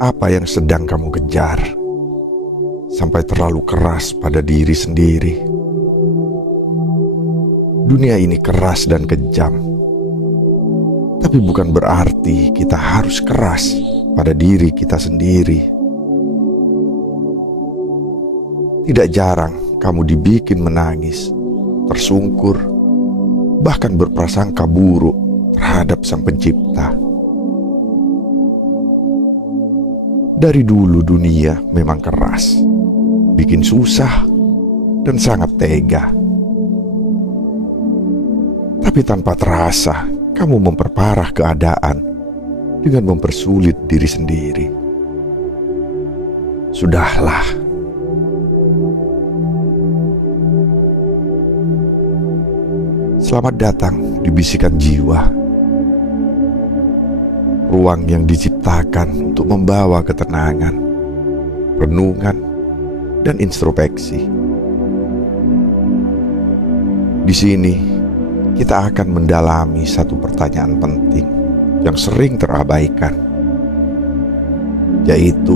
Apa yang sedang kamu kejar sampai terlalu keras pada diri sendiri? Dunia ini keras dan kejam, tapi bukan berarti kita harus keras pada diri kita sendiri. Tidak jarang kamu dibikin menangis, tersungkur, bahkan berprasangka buruk terhadap Sang Pencipta. Dari dulu dunia memang keras, bikin susah, dan sangat tega. Tapi tanpa terasa, kamu memperparah keadaan dengan mempersulit diri sendiri. Sudahlah. Selamat datang di Bisikan Jiwa. Ruang yang diciptakan untuk membawa ketenangan, renungan, dan introspeksi. Di sini, kita akan mendalami satu pertanyaan penting yang sering terabaikan, yaitu,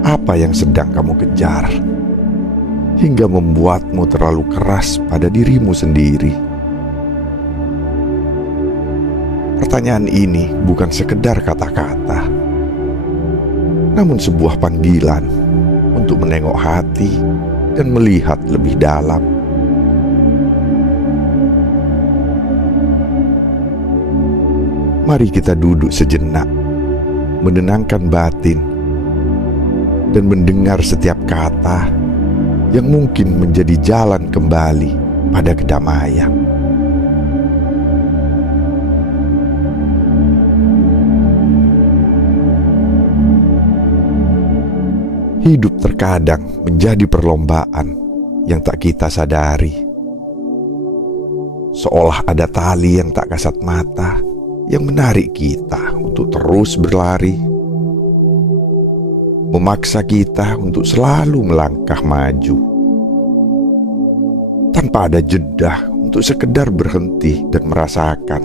apa yang sedang kamu kejar hingga membuatmu terlalu keras pada dirimu sendiri? Pertanyaan ini bukan sekedar kata-kata, namun sebuah panggilan untuk menengok hati dan melihat lebih dalam. Mari kita duduk sejenak, menenangkan batin, dan mendengar setiap kata yang mungkin menjadi jalan kembali pada kedamaian. Hidup terkadang menjadi perlombaan yang tak kita sadari. Seolah ada tali yang tak kasat mata yang menarik kita untuk terus berlari, memaksa kita untuk selalu melangkah maju, tanpa ada jeda untuk sekedar berhenti dan merasakan.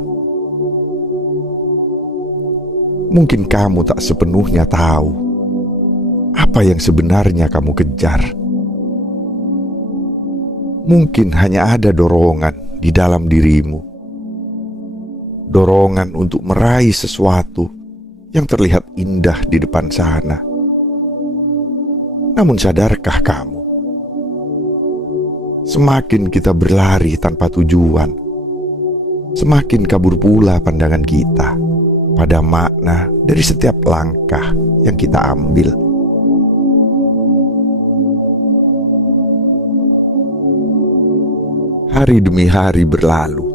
Mungkin kamu tak sepenuhnya tahu apa yang sebenarnya kamu kejar. Mungkin hanya ada dorongan di dalam dirimu, dorongan untuk meraih sesuatu yang terlihat indah di depan sana. Namun sadarkah kamu, semakin kita berlari tanpa tujuan, semakin kabur pula pandangan kita pada makna dari setiap langkah yang kita ambil. Hari demi hari berlalu,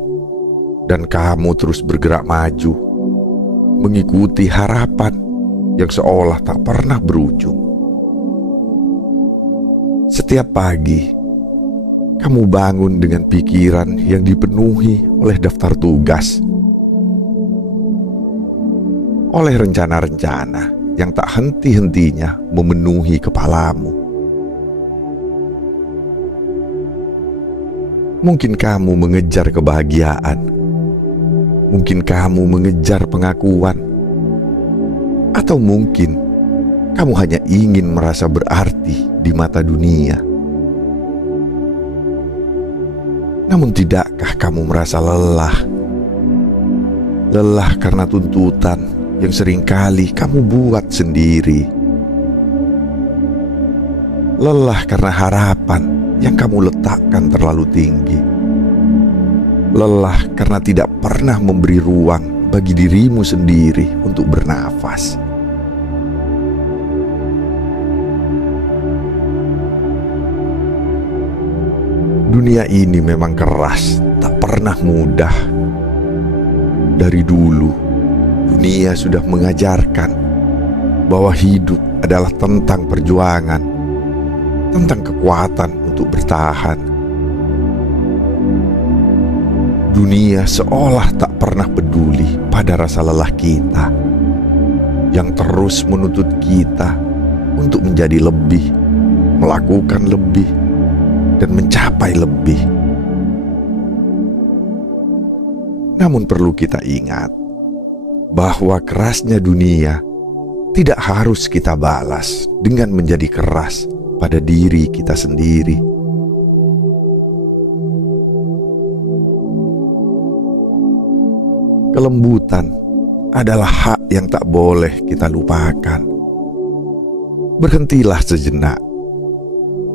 dan kamu terus bergerak maju, mengikuti harapan yang seolah tak pernah berujung. Setiap pagi, kamu bangun dengan pikiran yang dipenuhi oleh daftar tugas, oleh rencana-rencana yang tak henti-hentinya memenuhi kepalamu. Mungkin kamu mengejar kebahagiaan, mungkin kamu mengejar pengakuan, atau mungkin kamu hanya ingin merasa berarti di mata dunia. Namun tidakkah kamu merasa lelah? Lelah karena tuntutan yang seringkali kamu buat sendiri. Lelah karena harapan yang kamu letakkan terlalu tinggi. Lelah karena tidak pernah memberi ruang bagi dirimu sendiri untuk bernafas. Dunia ini memang keras, tak pernah mudah. Dari dulu, dunia sudah mengajarkan bahwa hidup adalah tentang perjuangan, tentang kekuatan untuk bertahan. Dunia seolah tak pernah peduli pada rasa lelah kita, yang terus menuntut kita untuk menjadi lebih, melakukan lebih, dan mencapai lebih. Namun perlu kita ingat bahwa kerasnya dunia tidak harus kita balas dengan menjadi keras pada diri kita sendiri. Kelembutan adalah hak yang tak boleh kita lupakan. Berhentilah sejenak.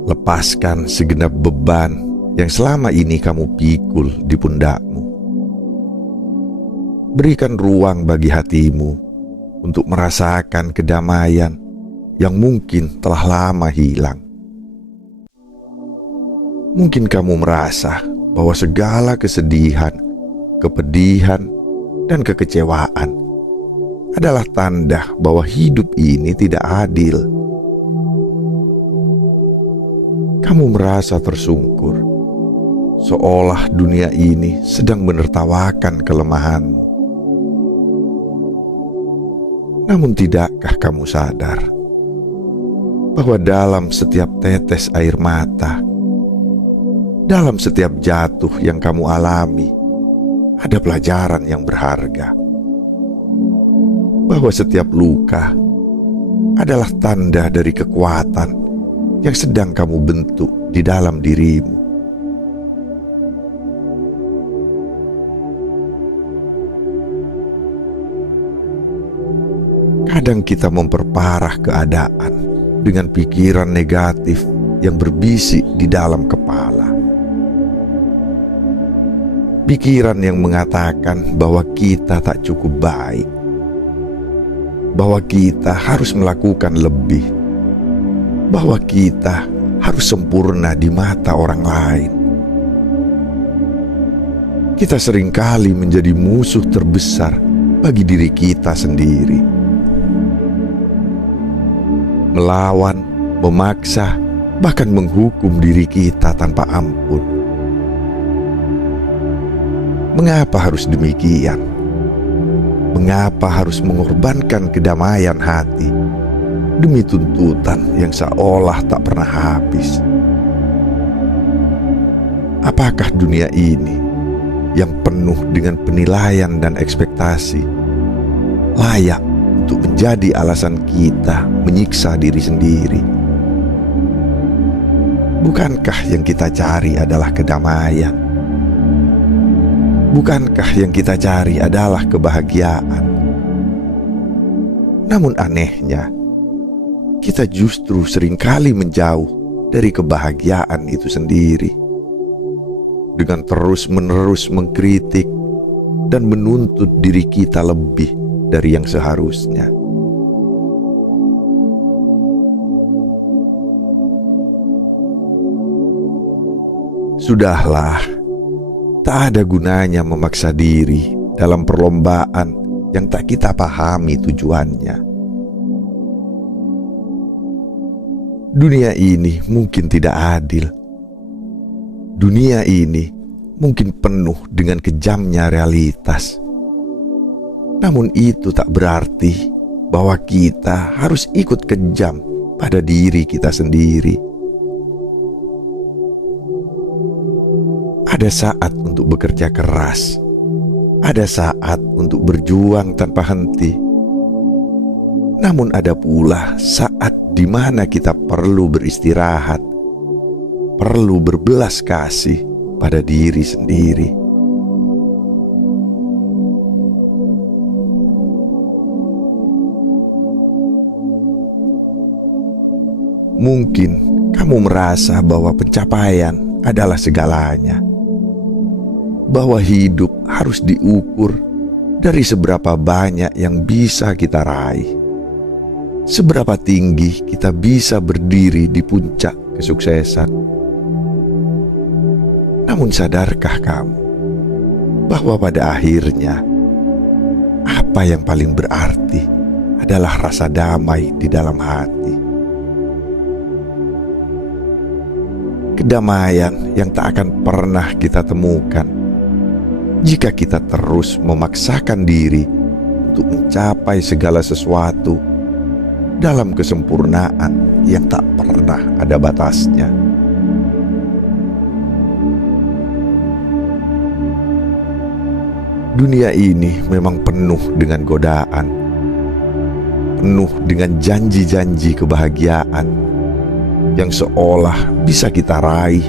Lepaskan segenap beban yang selama ini kamu pikul di pundakmu. Berikan ruang bagi hatimu untuk merasakan kedamaian yang mungkin telah lama hilang. Mungkin kamu merasa bahwa segala kesedihan, kepedihan, dan kekecewaan adalah tanda bahwa hidup ini tidak adil. Kamu merasa tersungkur, seolah dunia ini sedang menertawakan kelemahanmu. Namun tidakkah kamu sadar bahwa dalam setiap tetes air mata, dalam setiap jatuh yang kamu alami, ada pelajaran yang berharga? Bahwa setiap luka adalah tanda dari kekuatan yang sedang kamu bentuk di dalam dirimu. Kadang kita memperparah keadaan dengan pikiran negatif yang berbisik di dalam kepala. Pikiran yang mengatakan bahwa kita tak cukup baik, bahwa kita harus melakukan lebih, bahwa kita harus sempurna di mata orang lain. Kita seringkali menjadi musuh terbesar bagi diri kita sendiri. Melawan, memaksa, bahkan menghukum diri kita tanpa ampun. Mengapa harus demikian? Mengapa harus mengorbankan kedamaian hati demi tuntutan yang seolah tak pernah habis? Apakah dunia ini yang penuh dengan penilaian dan ekspektasi layak untuk menjadi alasan kita menyiksa diri sendiri? Bukankah yang kita cari adalah kedamaian? Bukankah yang kita cari adalah kebahagiaan? Namun anehnya, kita justru seringkali menjauh dari kebahagiaan itu sendiri. Dengan terus-menerus mengkritik dan menuntut diri kita lebih dari yang seharusnya. Sudahlah, tak ada gunanya memaksa diri dalam perlombaan yang tak kita pahami tujuannya. Dunia ini mungkin tidak adil. Dunia ini mungkin penuh dengan kejamnya realitas. Namun itu tak berarti bahwa kita harus ikut kejam pada diri kita sendiri. Ada saat untuk bekerja keras. Ada saat untuk berjuang tanpa henti. Namun ada pula saat di mana kita perlu beristirahat, perlu berbelas kasih pada diri sendiri. Mungkin kamu merasa bahwa pencapaian adalah segalanya, bahwa hidup harus diukur dari seberapa banyak yang bisa kita raih, seberapa tinggi kita bisa berdiri di puncak kesuksesan. Namun sadarkah kamu bahwa pada akhirnya apa yang paling berarti adalah rasa damai di dalam hati? Kedamaian yang tak akan pernah kita temukan jika kita terus memaksakan diri untuk mencapai segala sesuatu dalam kesempurnaan yang tak pernah ada batasnya. Dunia ini memang penuh dengan godaan, penuh dengan janji-janji kebahagiaan yang seolah bisa kita raih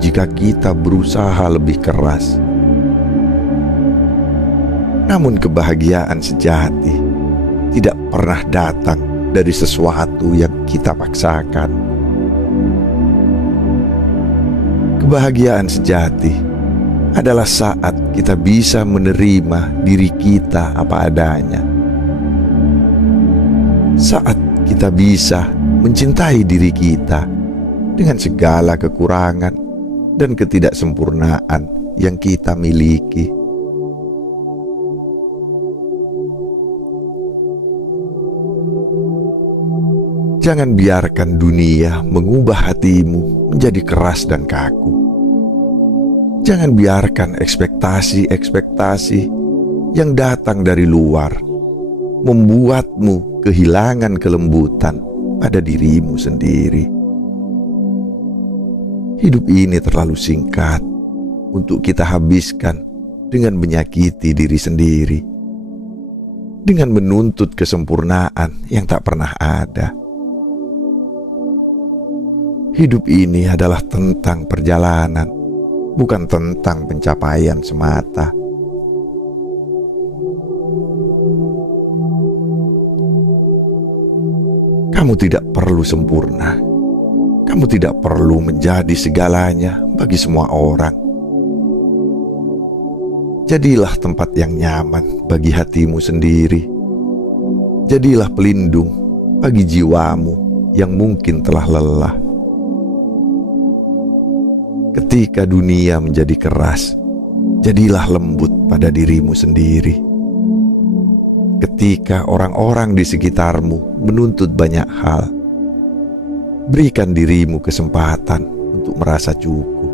jika kita berusaha lebih keras. Namun kebahagiaan sejati tidak pernah datang dari sesuatu yang kita paksakan. Kebahagiaan sejati adalah saat kita bisa menerima diri kita apa adanya. Saat kita bisa mencintai diri kita dengan segala kekurangan dan ketidaksempurnaan yang kita miliki. Jangan biarkan dunia mengubah hatimu menjadi keras dan kaku. Jangan biarkan ekspektasi-ekspektasi yang datang dari luar membuatmu kehilangan kelembutan pada dirimu sendiri. Hidup ini terlalu singkat untuk kita habiskan dengan menyakiti diri sendiri, dengan menuntut kesempurnaan yang tak pernah ada. Hidup ini adalah tentang perjalanan, bukan tentang pencapaian semata. Kamu tidak perlu sempurna. Kamu tidak perlu menjadi segalanya bagi semua orang. Jadilah tempat yang nyaman bagi hatimu sendiri. Jadilah pelindung bagi jiwamu yang mungkin telah lelah. Ketika dunia menjadi keras, jadilah lembut pada dirimu sendiri. Ketika orang-orang di sekitarmu menuntut banyak hal, berikan dirimu kesempatan untuk merasa cukup.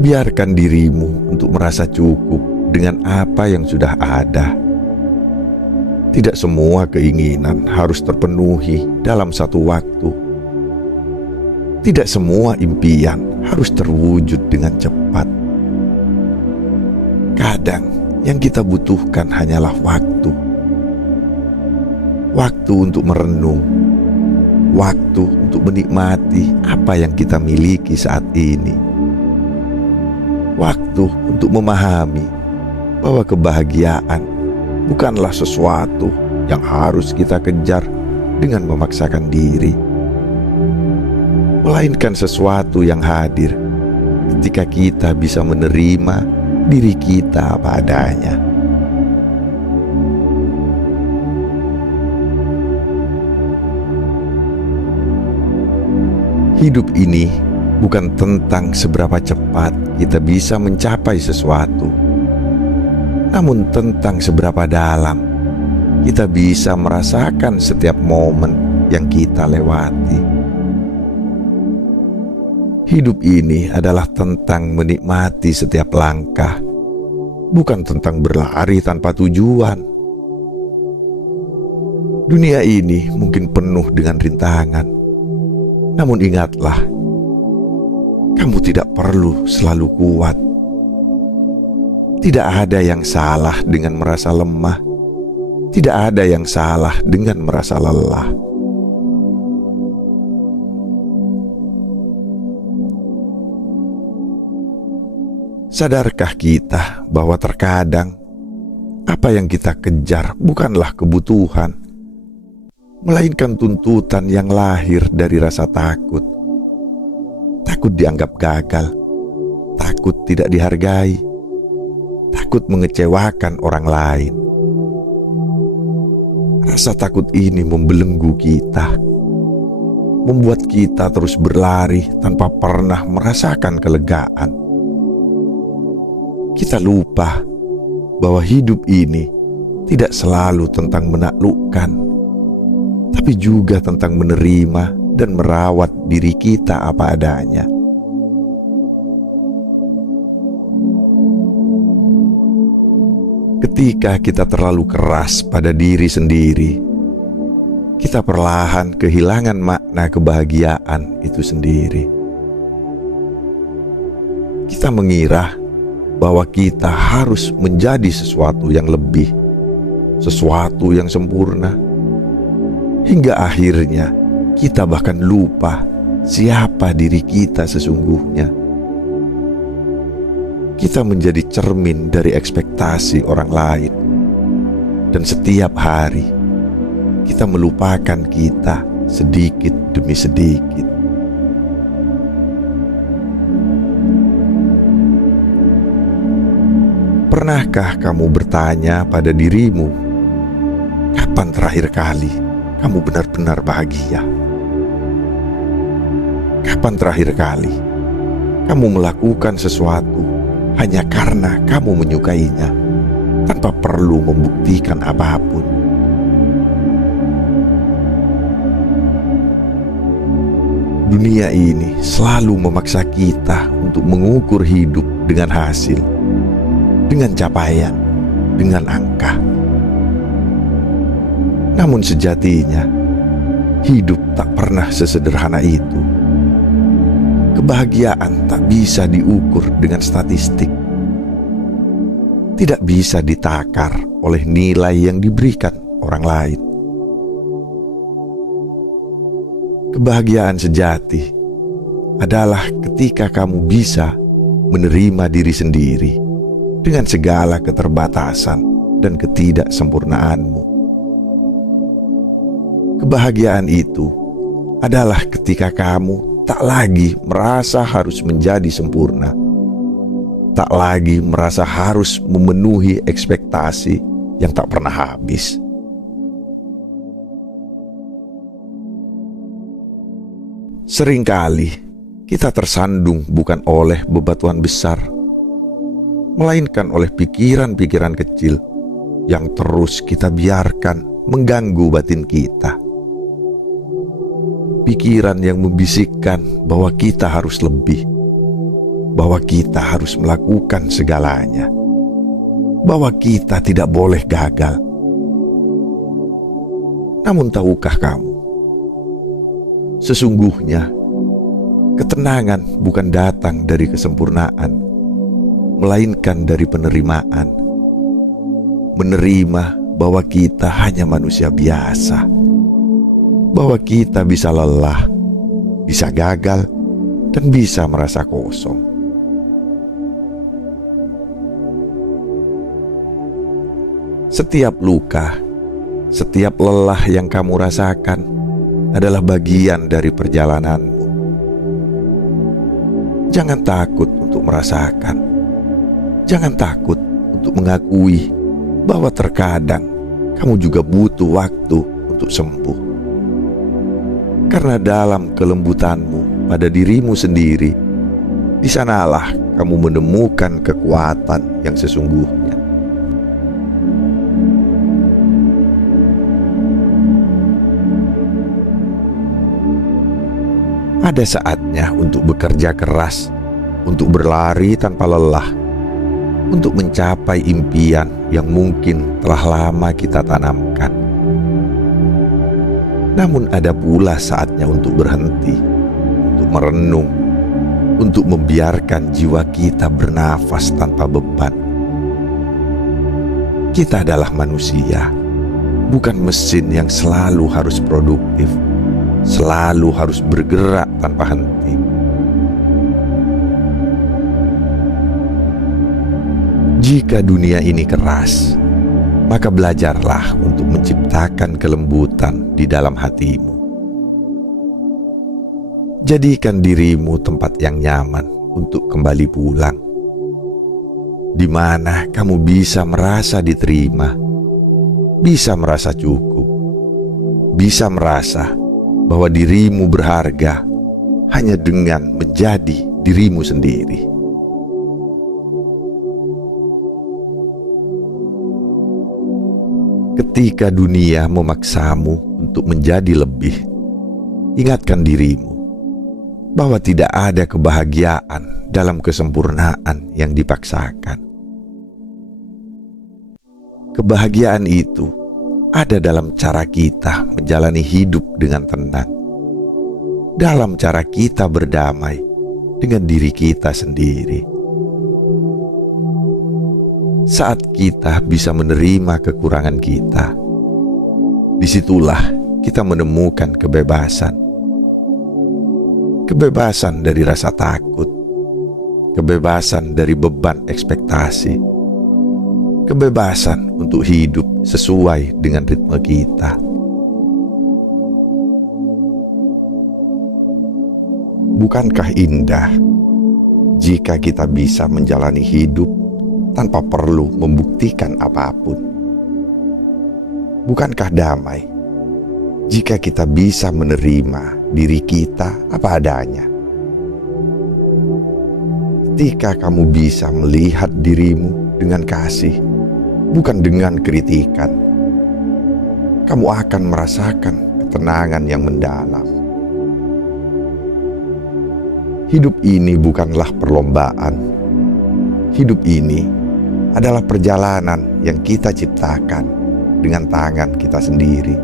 Biarkan dirimu untuk merasa cukup dengan apa yang sudah ada. Tidak semua keinginan harus terpenuhi dalam satu waktu. Tidak semua impian harus terwujud dengan cepat. Kadang yang kita butuhkan hanyalah waktu. Waktu untuk merenung. Waktu untuk menikmati apa yang kita miliki saat ini. Waktu untuk memahami bahwa kebahagiaan bukanlah sesuatu yang harus kita kejar dengan memaksakan diri, melainkan sesuatu yang hadir ketika kita bisa menerima diri kita apa adanya. Hidup ini bukan tentang seberapa cepat kita bisa mencapai sesuatu, namun tentang seberapa dalam kita bisa merasakan setiap momen yang kita lewati. Hidup ini adalah tentang menikmati setiap langkah, bukan tentang berlari tanpa tujuan. Dunia ini mungkin penuh dengan rintangan, namun ingatlah, kamu tidak perlu selalu kuat. Tidak ada yang salah dengan merasa lemah. Tidak ada yang salah dengan merasa lelah. Sadarkah kita bahwa terkadang apa yang kita kejar bukanlah kebutuhan, melainkan tuntutan yang lahir dari rasa takut. Takut dianggap gagal, takut tidak dihargai, takut mengecewakan orang lain. Rasa takut ini membelenggu kita, membuat kita terus berlari tanpa pernah merasakan kelegaan. Kita lupa bahwa hidup ini tidak selalu tentang menaklukkan, tapi juga tentang menerima dan merawat diri kita apa adanya. Ketika kita terlalu keras pada diri sendiri, kita perlahan kehilangan makna kebahagiaan itu sendiri. Kita mengira bahwa kita harus menjadi sesuatu yang lebih, sesuatu yang sempurna, hingga akhirnya kita bahkan lupa siapa diri kita sesungguhnya. Kita menjadi cermin dari ekspektasi orang lain, dan setiap hari kita melupakan kita sedikit demi sedikit. Pernahkah kamu bertanya pada dirimu, kapan terakhir kali kamu benar-benar bahagia? Kapan terakhir kali kamu melakukan sesuatu hanya karena kamu menyukainya, tanpa perlu membuktikan apapun? Dunia ini selalu memaksa kita untuk mengukur hidup dengan hasil, dengan capaian, dengan angka. Namun sejatinya, hidup tak pernah sesederhana itu. Kebahagiaan tak bisa diukur dengan statistik, tidak bisa ditakar oleh nilai yang diberikan orang lain. Kebahagiaan sejati adalah ketika kamu bisa menerima diri sendiri dengan segala keterbatasan dan ketidaksempurnaanmu. Kebahagiaan itu adalah ketika kamu tak lagi merasa harus menjadi sempurna, tak lagi merasa harus memenuhi ekspektasi yang tak pernah habis. Seringkali kita tersandung bukan oleh bebatuan besar, melainkan oleh pikiran-pikiran kecil yang terus kita biarkan mengganggu batin kita. Pikiran yang membisikkan bahwa kita harus lebih, bahwa kita harus melakukan segalanya, bahwa kita tidak boleh gagal. Namun tahukah kamu, sesungguhnya ketenangan bukan datang dari kesempurnaan, melainkan dari penerimaan. Menerima bahwa kita hanya manusia biasa, bahwa kita bisa lelah, bisa gagal, dan bisa merasa kosong. Setiap luka, setiap lelah yang kamu rasakan adalah bagian dari perjalananmu. Jangan takut untuk merasakan. Jangan takut untuk mengakui bahwa terkadang kamu juga butuh waktu untuk sembuh. Karena dalam kelembutanmu pada dirimu sendiri, di sanalah kamu menemukan kekuatan yang sesungguhnya. Ada saatnya untuk bekerja keras, untuk berlari tanpa lelah, untuk mencapai impian yang mungkin telah lama kita tanamkan. Namun ada pula saatnya untuk berhenti, untuk merenung, untuk membiarkan jiwa kita bernafas tanpa beban. Kita adalah manusia, bukan mesin yang selalu harus produktif, selalu harus bergerak tanpa henti. Jika dunia ini keras, maka belajarlah untuk menciptakan kelembutan di dalam hatimu. Jadikan dirimu tempat yang nyaman untuk kembali pulang, di mana kamu bisa merasa diterima, bisa merasa cukup, bisa merasa bahwa dirimu berharga hanya dengan menjadi dirimu sendiri. Ketika dunia memaksamu untuk menjadi lebih, ingatkan dirimu bahwa tidak ada kebahagiaan dalam kesempurnaan yang dipaksakan. Kebahagiaan itu ada dalam cara kita menjalani hidup dengan tenang, dalam cara kita berdamai dengan diri kita sendiri. Saat kita bisa menerima kekurangan kita, disitulah kita menemukan kebebasan. Kebebasan dari rasa takut, kebebasan dari beban ekspektasi, kebebasan untuk hidup sesuai dengan ritme kita. Bukankah indah jika kita bisa menjalani hidup tanpa perlu membuktikan apapun? Bukankah damai jika kita bisa menerima diri kita apa adanya? Ketika kamu bisa melihat dirimu dengan kasih, bukan dengan kritikan, kamu akan merasakan ketenangan yang mendalam. Hidup ini bukanlah perlombaan. Hidup ini adalah perjalanan yang kita ciptakan dengan tangan kita sendiri.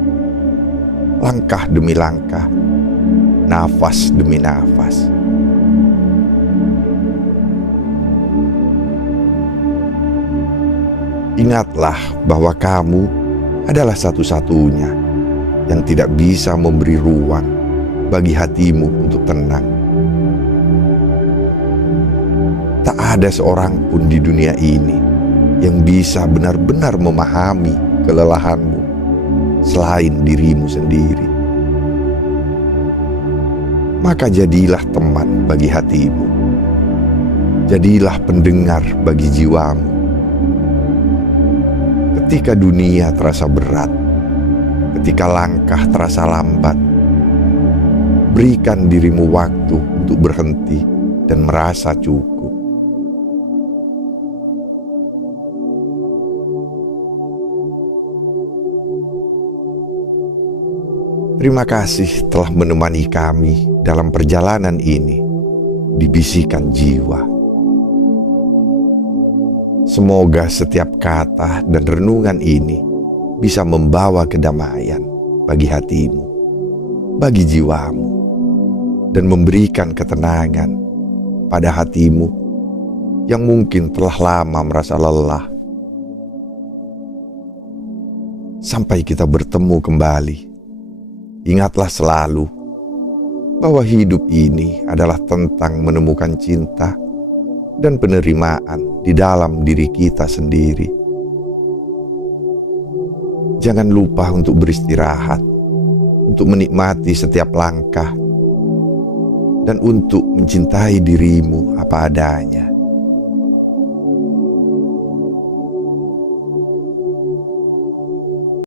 Langkah demi langkah, nafas demi nafas. Ingatlah bahwa kamu adalah satu-satunya yang tidak bisa memberi ruang bagi hatimu untuk tenang. Tak ada seorang pun di dunia ini yang bisa benar-benar memahami kelelahanmu selain dirimu sendiri. Maka jadilah teman bagi hatimu. Jadilah pendengar bagi jiwamu. Ketika dunia terasa berat, ketika langkah terasa lambat, berikan dirimu waktu untuk berhenti dan merasa cukup. Terima kasih telah menemani kami dalam perjalanan ini di Bisikan Jiwa. Semoga setiap kata dan renungan ini bisa membawa kedamaian bagi hatimu, bagi jiwamu, dan memberikan ketenangan pada hatimu yang mungkin telah lama merasa lelah. Sampai kita bertemu kembali, ingatlah selalu bahwa hidup ini adalah tentang menemukan cinta dan penerimaan di dalam diri kita sendiri. Jangan lupa untuk beristirahat, untuk menikmati setiap langkah, dan untuk mencintai dirimu apa adanya.